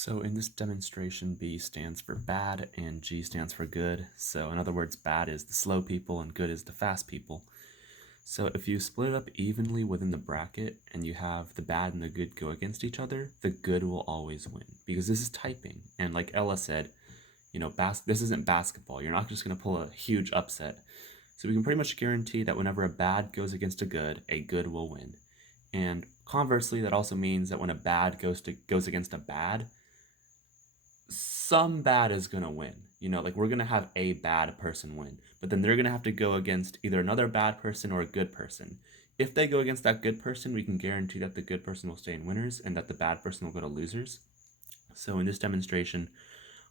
So in this demonstration, B stands for bad and G stands for good. So in other words, bad is the slow people and good is the fast people. So if you split it up evenly within the bracket and you have the bad and the good go against each other, the good will always win because this is typing. And like Ella said, this isn't basketball. You're not just going to pull a huge upset. So we can pretty much guarantee that whenever a bad goes against a good will win. And conversely, that also means that when a bad goes against a bad, some bad is going to win. Like we're going to have a bad person win, but then they're going to have to go against either another bad person or a good person. If they go against that good person, we can guarantee that the good person will stay in winners and that the bad person will go to losers. So in this demonstration,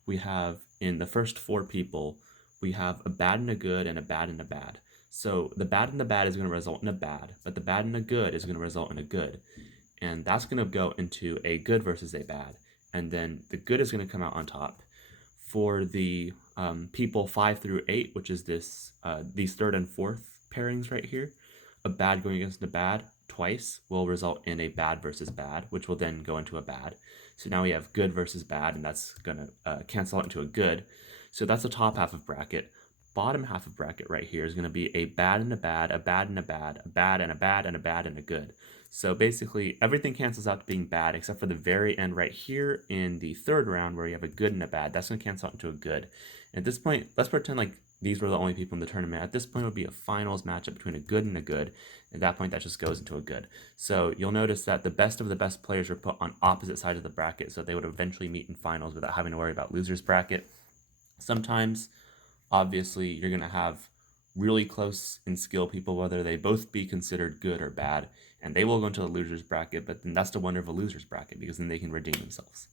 we have in the first four people, we have a bad and a good and a bad and a bad. So the bad and the bad is going to result in a bad, but the bad and a good is going to result in a good. And that's going to go into a good versus a bad. And then the good is going to come out on top. For the people 5 through 8, which is these third and fourth pairings right here, a bad going against a bad twice will result in a bad versus bad, which will then go into a bad. So now we have good versus bad, and that's going to cancel out into a good. So that's the top half of bracket. Bottom half of bracket right here is going to be a bad and a bad, a bad and a bad, a bad and a bad and a bad and a good. So basically everything cancels out to being bad except for the very end right here in the third round where you have a good and a bad. That's going to cancel out into a good. And at this point, let's pretend like these were the only people in the tournament. At this point, it would be a finals matchup between a good and a good. At that point, that just goes into a good. So you'll notice that the best of the best players were put on opposite sides of the bracket, so they would eventually meet in finals without having to worry about losers bracket. Sometimes, obviously, you're going to have really close in skill people, whether they both be considered good or bad, and they will go into the losers bracket, but then that's the wonder of a losers bracket because then they can redeem themselves.